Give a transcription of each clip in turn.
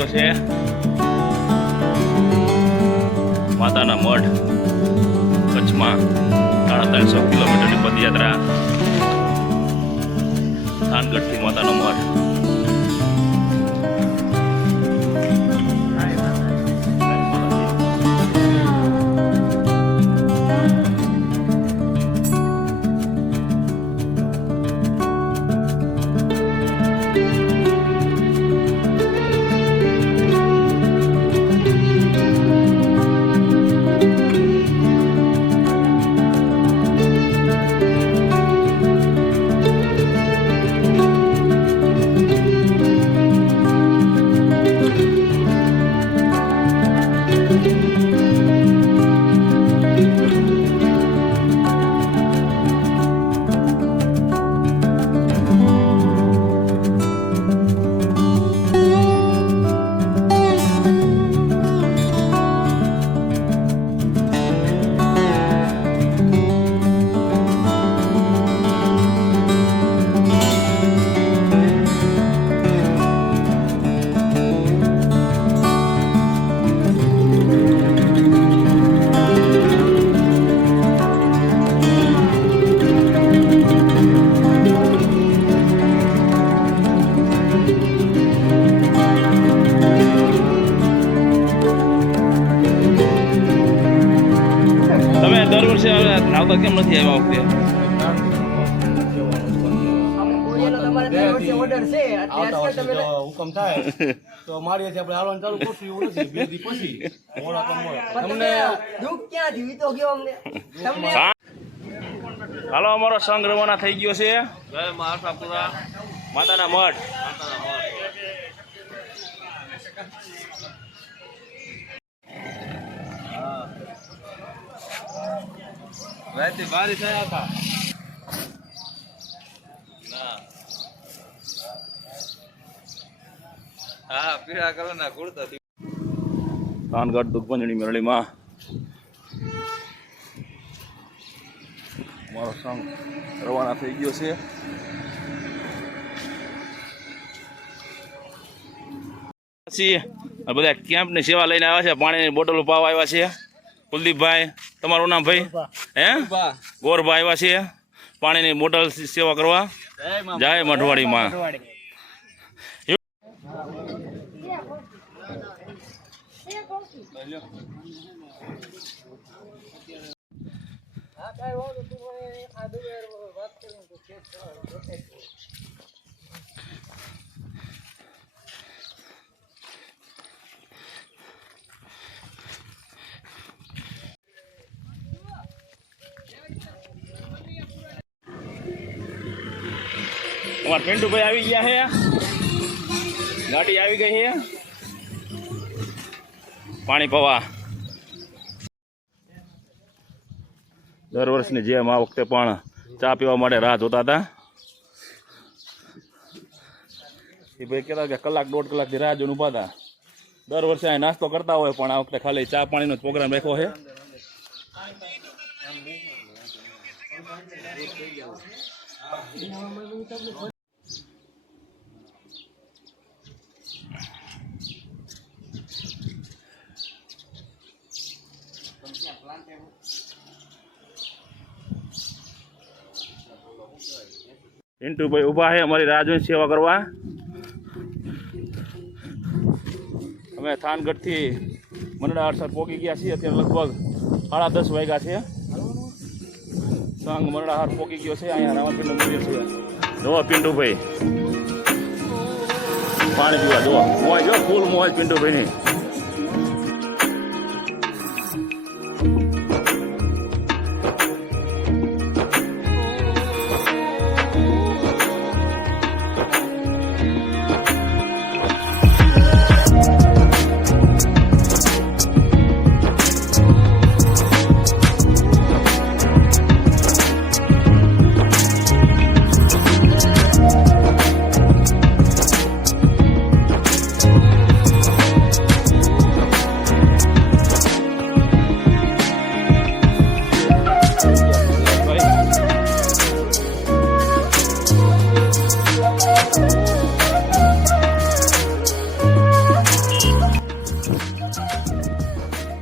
ગયો છે માતાના મઢ કચ્છમાં 350 કિલોમીટરની પદયાત્રા થાનગઢથી માતાનો મઢ. આવતા કેમ નથી આવ્યા વખતે? હુકમ થાય તો મારી આપણે હાલવાનું ચાલુ કરશું એવું નથી. 2 દી પછી મોડા તો મોડા તમને દુઃખ ક્યાંથી વીતો ગયો અમને તમને. હાલો, અમારો સંઘ રવાના થઈ ગયો છે. જય મહારાષ્ટ્રપુરા માતાના મઠ. રાતે બારી થયા હતા ના. હા, પીળા કલરના કુર્તા. થાનગઢ દુઃખપંજણી મેળીમાં અમારો સંઘ રવાના થઈ ગયો છે. પછી બધા કેમ્પની સેવા લઈને આવ્યા છે. પાણીની બોટલો પાવા આવ્યા છે. કુલદીપભાઈ, તમારું નામ ભાઈ? હે, ગોરભાઈ આવ્યા છે પાણીની બોટલ સેવા કરવા. જય મઢવાડીમાં. અમારા પિન્ટુભાઈ આવી ગયા છે. ગાડી આવી ગઈ છે પાણી પવા. દર વર્ષની જેમ આ વખતે પણ ચા પીવા માટે રાહ જોતા હતા. એ ભાઈ કહેતા કે 1-1.5 કલાકથી રાહ જોઈને ઊભા હતા. દર વર્ષે અહીં નાસ્તો કરતા હોય પણ આ વખતે ખાલી ચા પાણીનો જ પ્રોગ્રામ રાખ્યો છે. પિન્ટુભાઈ ઊભા છે અમારી રાહ જોઈને સેવા કરવા. અમે થાનગઢથી મનડા હરસર પહોંચી ગયા છીએ. અત્યારે લગભગ 10:30 વાગ્યા છે. સંઘ મનડા હાર પહોંચી ગયો છે. અહીંયા રામાપીરનું મંદિર છે. જોવા પિન્ટુભાઈ પાણી પીવા. જોવા મોજ, જો ફૂલ મોજ પિન્ટુભાઈની.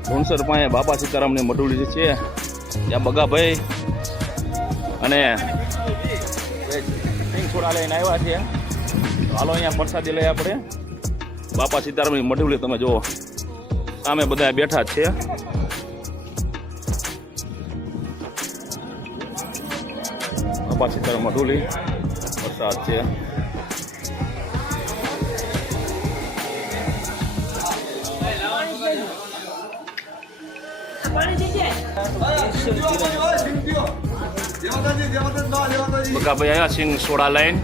ધૂણસર પાસે બાપા સીતારામની મઢુલી છે ત્યાં બગાભાઈ અને છોડા લઈને આવ્યા છે. હાલો અહીંયા પ્રસાદી લઈ આપણે. બાપા સીતારામની મઢુલી તમે જુઓ સામે બધા બેઠા જ છે. બાપા સીતારામ મઢુલી પ્રસાદ છે. બગાભાઈ આવ્યા સિંગ સોડા લાઈન.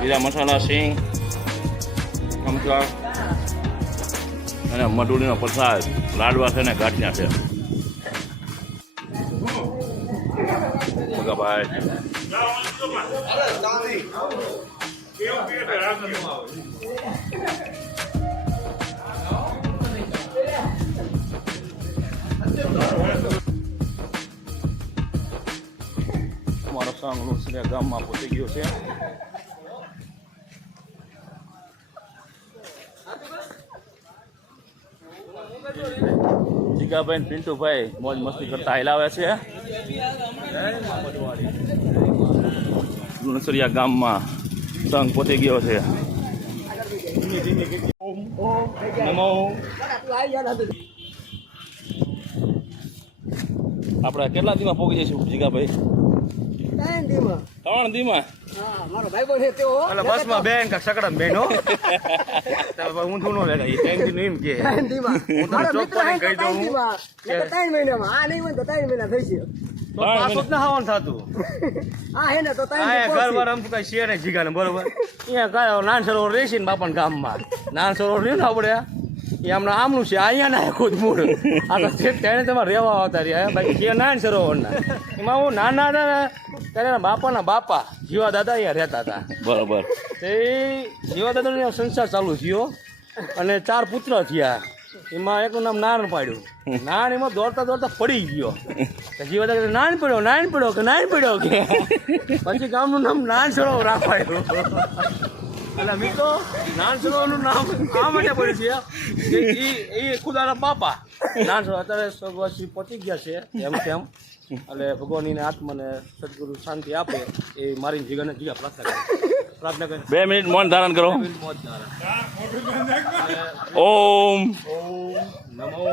લીલા મસાલા સિંગ ચમચા અને મઢુલીનો પ્રસાદ લાડવા છે ને ગાંઠિયા છે. બગાભાઈ અમારો સંઘ લુણસરિયા ગામમાં પહોંચી ગયો છે. જીગાભાઈ ને પિન્ટુભાઈ મોજ મસ્તી કરતા હિલાવે છે. લુણસરિયા ગામમાં સંઘ પહોંચી ગયો છે. આપણે કેટલા દીમાં પહોંચી જઈશું જીગાભાઈ? 3 દીમાં. બસમાં બેન કા સકડા બેનો હું થોડો લેગા એ ટાઈમ દી એમ કે હું તો ચોક્કસ કહી દઉં 3 મહિનામાં આ નહીં હોય તો 3 મહિના થઈ છે તો પાછું જ ના આવવાનું થતું. હા હે ને તો 3 ઘર વાર આમ તો કઈ શેર નહીં જીગાને બરોબર. અહીંયા કાંઈ નાન સરોવર રહેશે ને બાપાના ગામમાં નાન સરોવર રહ્યું ને આપણે એ હમણાં આમનું છે અહીંયા ના ખુદ મૂળ આ તો તેને તમારે રહેવા આવતા રહ્યા બાકી કે નાન સરોવરના એમાં હું નાના હતા ને ત્યારે બાપાના બાપા જીવા દાદા અહીંયા રહેતા હતા. બરોબર. તે જીવા દાદાનો સંસાર ચાલુ થયો અને 4 પુત્ર થયા. એમાં એકનું નામ નારણ પાડ્યું. નાણ એમાં દોડતા દોડતા પડી ગયો. જીવા દાદા નાણ પડ્યો કે પછી ગામનું નામ નાન સરોવર રાખવાયું. એટલે મિત્રો નાન સરોવરનું નામ આ માટે પડ્યું છે કે એ ખુદાના બાપા નાન સરોવર અત્યારે સ્વર્ગવાસી પહોંચી ગયા છે એમ તેમ. એટલે ભગવાનની આત્માને સદગુરુ શાંતિ આપે એ મારી જીગાને જીગા પ્રાર્થના કરે. 2 મિનિટ મૌન ધારણ કરો. ઓમ નમો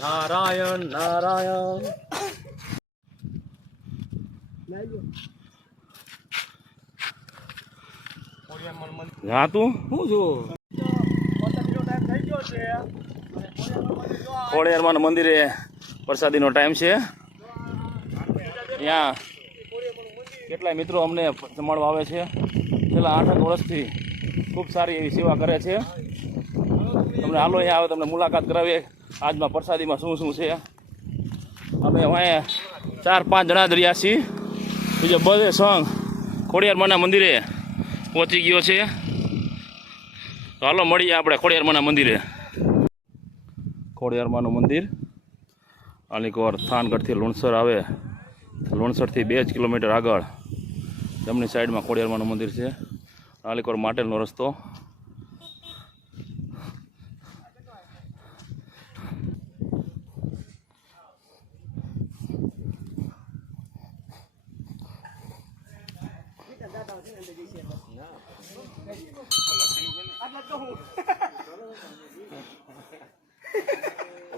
નારાયણ નારાયણ. હા તું શું છું ખોડિયારમાં મંદિરે પ્રસાદીનો ટાઈમ છે. ત્યાં કેટલાય મિત્રો અમને જમાડવા આવે છે. છેલ્લા 8 વર્ષથી ખૂબ સારી એવી સેવા કરે છે. તમને હાલો અહીંયા આવે તમને મુલાકાત કરાવીએ આજમાં પ્રસાદીમાં શું શું છે. અમે અહીંયા 4-5 જણા દરિયા છીએ. બીજો બધે સંઘ ખોડિયારમાંના મંદિરે પહોંચી ગયો છે. તો હાલો મળીએ આપણે ખોડિયારમાંના મંદિરે. ખોડિયારમાંનું મંદિર આલીકોર થાનગઢથી લુણસર આવે. લુણસરથી 2 જ કિલોમીટર આગળ જમણી સાઈડમાં ખોડિયારમાંનું મંદિર છે. આલીકોર માટેલનો રસ્તો.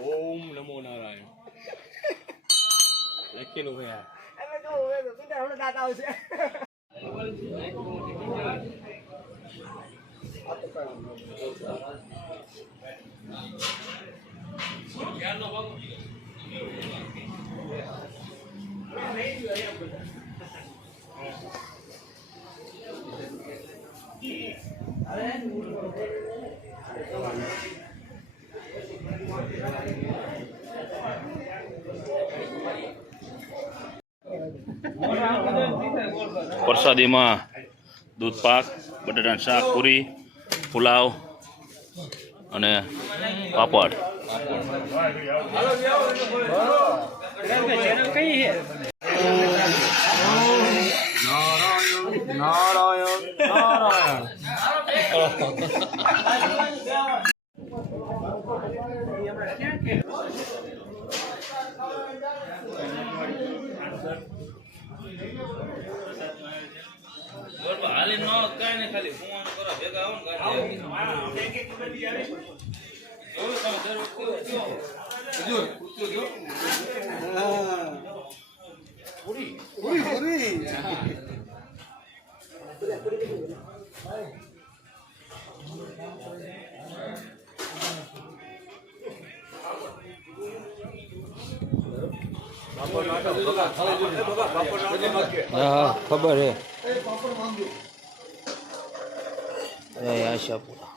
ઓમ નમો નારાયણ લખેલું ભાઈ પ્રસાદીમાં દૂધ પાક, બટાટાનું શાક, પૂરી, પુલાવ અને પાપડ. નારાયણ નારાયણ હાલી ન કઈ ને ખાલી ફોન કરો ભેગા આવો હા ખબર હે આશાપુરા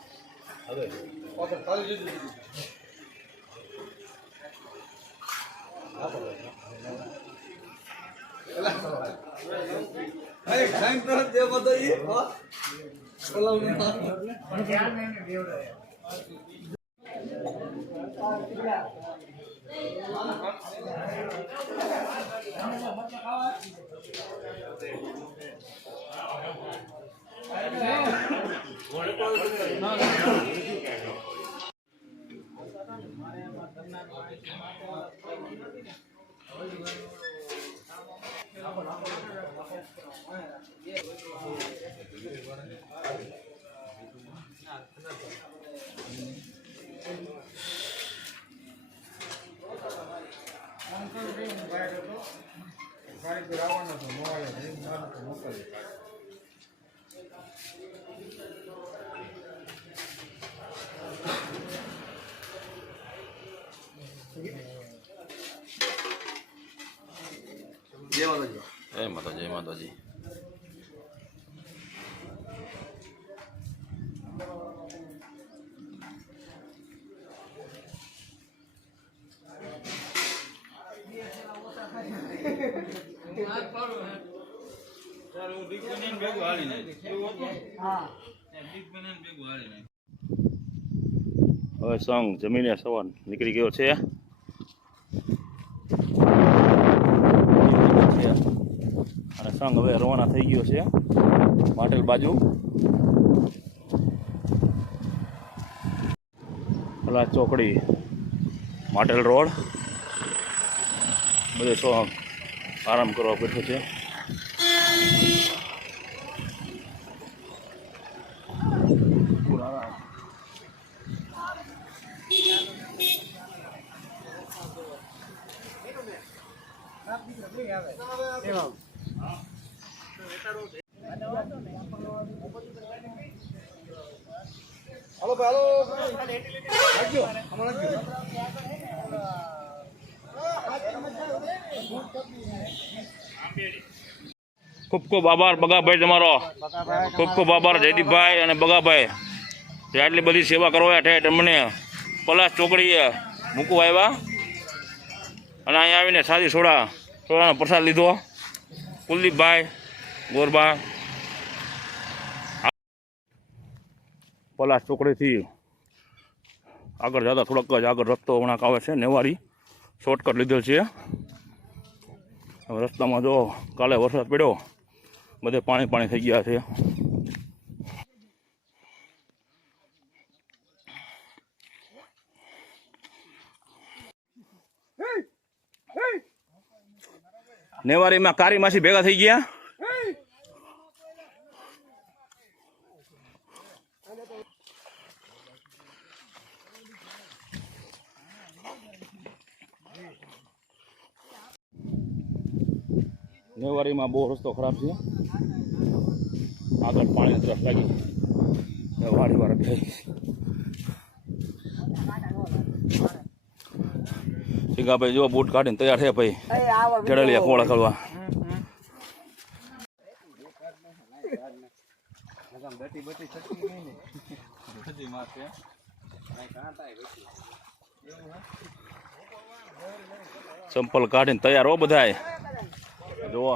જય માતાજી જય માતાજી હવે સંઘ જમીને સવાર નીકળી ગયો છે અને સંઘ હવે રવાના થઈ ગયો છે પાટેલ બાજુ ઓલા ચોકડી માટેલ રોડ બધે સંઘ આરામ કરવા બેઠો છે ખૂબ ખૂબ આભાર બગાભાઈ તમારો ખૂબ ખૂબ આભાર જયદીપભાઈ અને બગાભાઈ જે આટલી બધી સેવા કરવા ઠેઠ અમને પલાસ ચોકડીએ મૂકવા આવ્યા અને અહીંયા આવીને સાદી સોડાનો પ્રસાદ લીધો કુલદીપભાઈ ગોરબા પલાસ ચોકડીથી આગળ જતા થોડોક જ આગળ રસ્તો વળાંક આવે છે નેવારી શોર્ટકટ લીધેલ છે હવે રસ્તામાં જો કાલે વરસાદ પડ્યો બધે પાણી પાણી થઈ ગયા છે નેવારીમાં કારી માસી ભેગા થઈ ગયા નેવારીમાં બહુ રસ્તો ખરાબ છે આગળ પાણી તરફ લાગી વાડી વાર થઈ ભાઈ જો બૂટ કાઢીને તૈયાર છે ભાઈ ચડેલિયા કોળા કરવા ચંપલ કાઢીને તૈયાર હો બધાય જોવો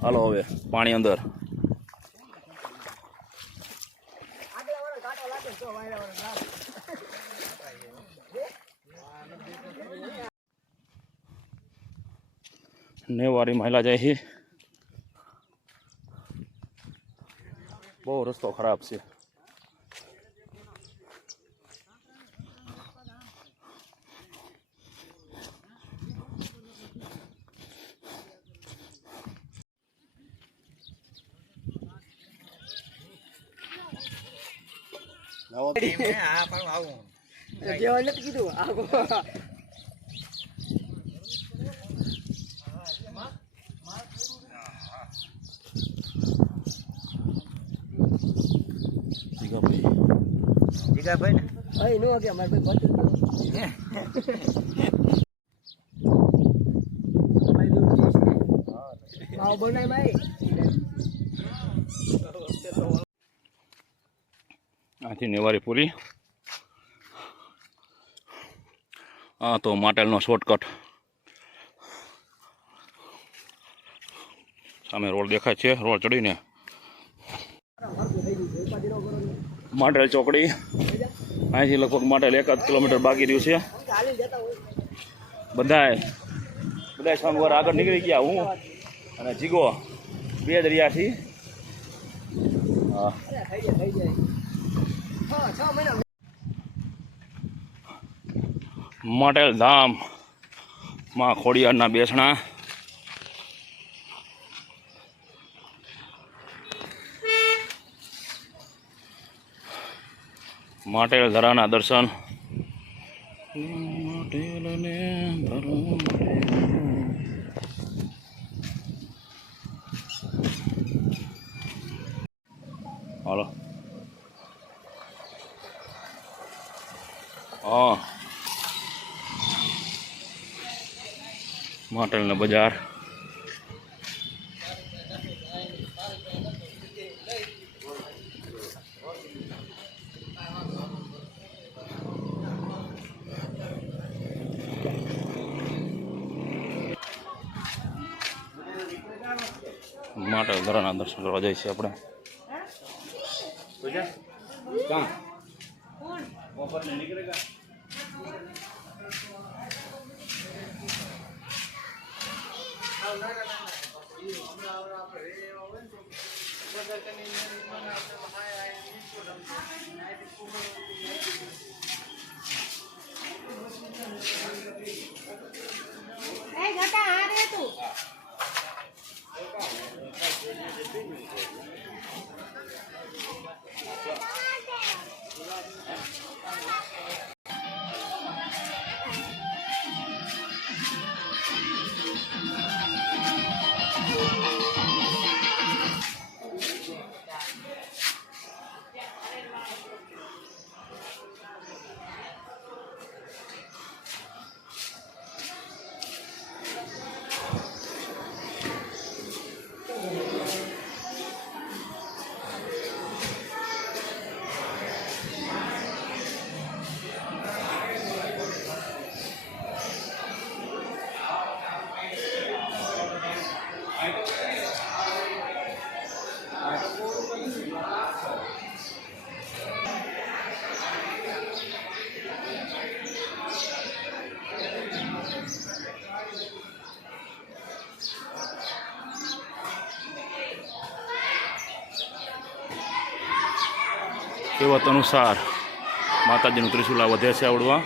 હાલો હવે પાણી અંદર નેવારી મહિલા જાય છે બહુ રસ્તો ખરાબ છે. આથી નેવારી પૂરી. હા તો માટેલનો શોર્ટકટ. સામે રોડ દેખાય છે. રોડ ચડીને માટેલ ચોકડી. અહીંથી લગભગ માટેલ 1 કિલોમીટર બાકી રહ્યું છે. બધાય સંગવાર આગળ નીકળી ગયા. હું અને જીગો 2 દરિયાથી. હા માટેલ ધામ માં ખોડિયારના બેસણા. માટેલ ધરાના દર્શન. હાલો હા માટેલના બજાર. માટેલ ધરાના દર્શન કરવા જઈએ છીએ આપણે. કહેવત અનુસાર માતાજીનું ત્રિશુલા વધે છે આવડવા.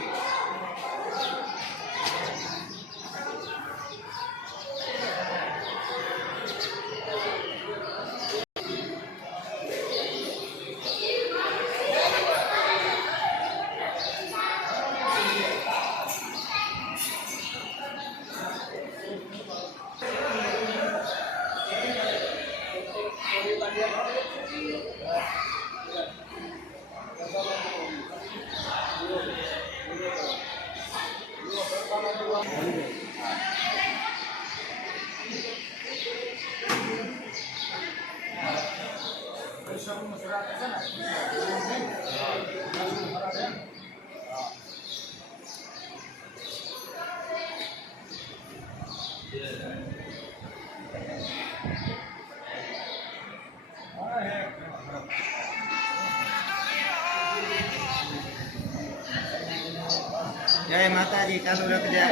જય માતાજી. ચાલુ રાખજે.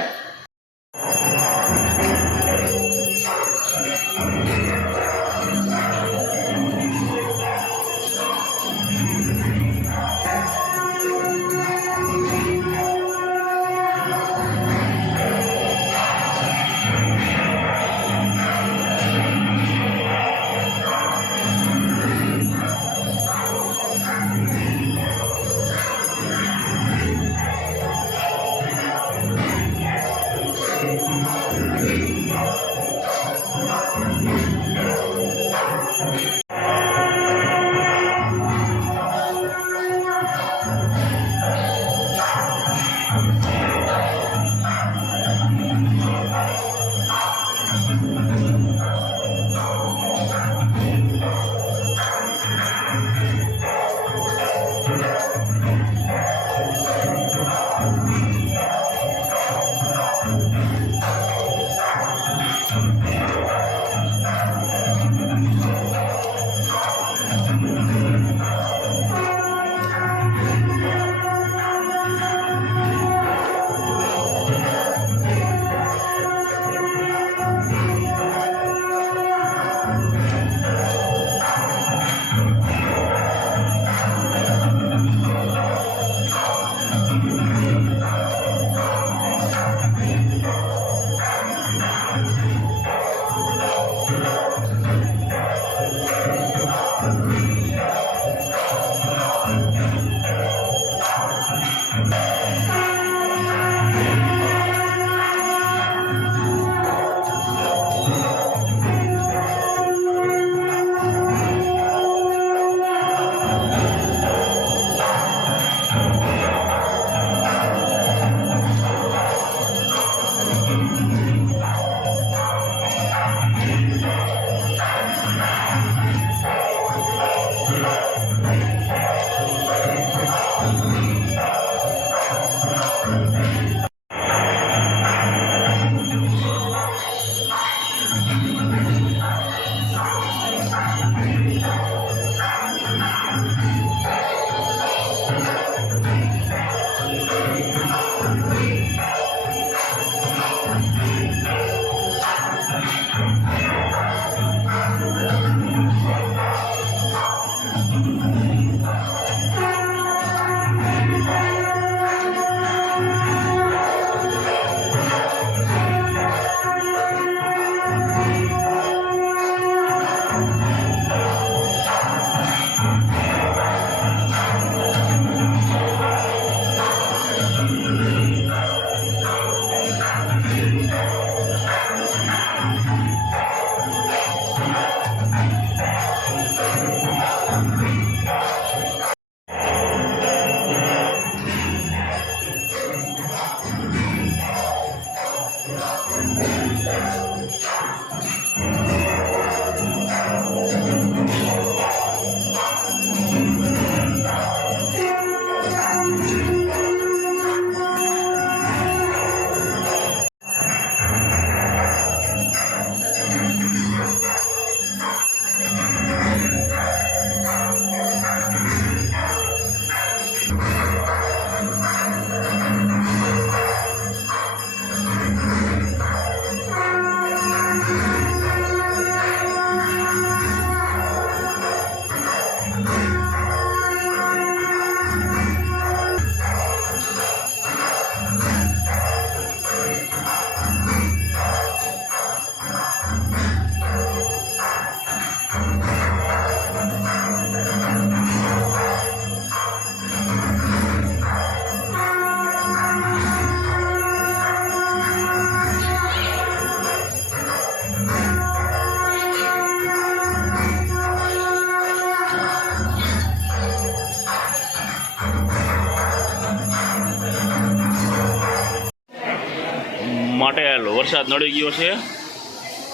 માટે વરસાદ નડી ગયો છે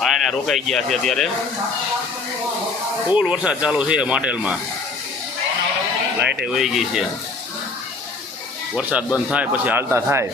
આને રોકાઈ ગયા છે અત્યારે ફૂલ વરસાદ ચાલુ છે માટેલમાં લાઇટે વહી ગઈ છે વરસાદ બંધ થાય પછી હાલતા થાય